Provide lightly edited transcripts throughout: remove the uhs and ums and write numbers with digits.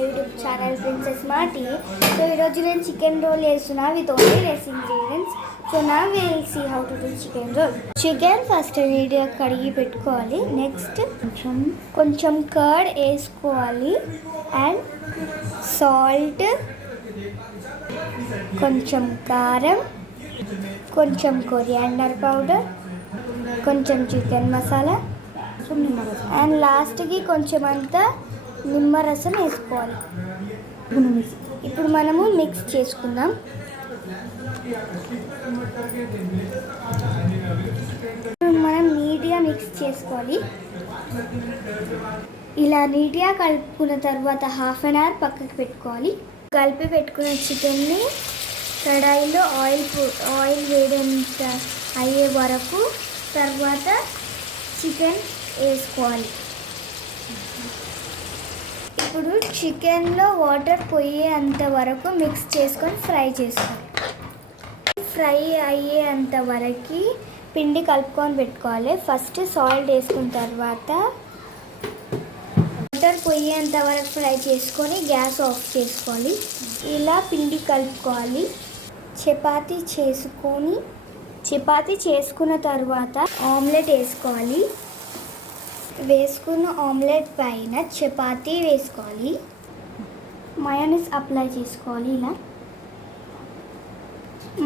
YouTube channel princess మాటి. So ఈరోజు నేను చికెన్ రోల్ చేస్తున్నా with only less ingredients. So నా will see how to do chicken roll. Chicken first నీట్గా కడిగి పెట్టుకోవాలి. నెక్స్ట్ కొంచెం కర్డ్ వేసుకోవాలి అండ్ సాల్ట్, కొంచెం కారం, కొంచెం కొరియాండర్ పౌడర్, కొంచెం చికెన్ మసాలా అండ్ లాస్ట్కి కొంచెం అంతా నిమ్మరసం వేసుకోవాలి. ఇప్పుడు మనము మిక్స్ చేసుకుందాం. మనం నీట్గా మిక్స్ చేసుకోవాలి. ఇలా నీట్గా కలుపుకున్న తర్వాత హాఫ్ అన్ అవర్ పక్కకి పెట్టుకోవాలి. కలిపి పెట్టుకున్న చికెన్ని కడాయిలో ఆయిల్ వేడేంత అయ్యే వరకు తర్వాత చికెన్ వేసుకోవాలి. ఇప్పుడు చికెన్లో వాటర్ పోయేంత వరకు మిక్స్ చేసుకొని ఫ్రై చేసుకోవాలి. ఫ్రై అయ్యేంత వరకు పిండి కలుపుకొని పెట్టుకోవాలి. ఫస్ట్ సాల్ట్ వేసుకున్న తర్వాత వాటర్ పోయేంత వరకు ఫ్రై చేసుకొని గ్యాస్ ఆఫ్ చేసుకోవాలి. ఇలా పిండి కలుపుకోవాలి. చపాతీ చేసుకున్న తర్వాత ఆమ్లెట్ వేసుకోవాలి. వేసుకున్న ఆమ్లెట్ పైన చపాతీ వేసుకోవాలి. మయోనీస్ అప్లై చేసుకోవాలి. ఇలా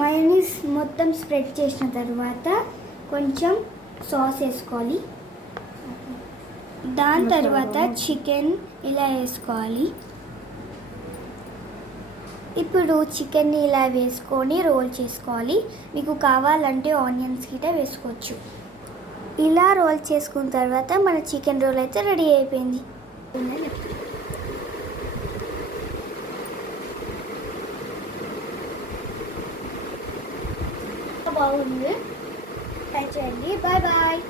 మయోనీస్ మొత్తం స్ప్రెడ్ చేసిన తర్వాత కొంచెం సాస్ వేసుకోవాలి. దాని తర్వాత చికెన్ ఇలా వేసుకోవాలి. ఇప్పుడు చికెన్ని ఇలా వేసుకొని రోల్ చేసుకోవాలి. మీకు కావాలంటే ఆనియన్స్ గిట్ట వేసుకోవచ్చు. ఇలా రోల్ చేసుకున్న తర్వాత మన చికెన్ రోల్ అయితే రెడీ అయిపోయింది. బాగుంది, ట్రై చేయండి. Bye bye.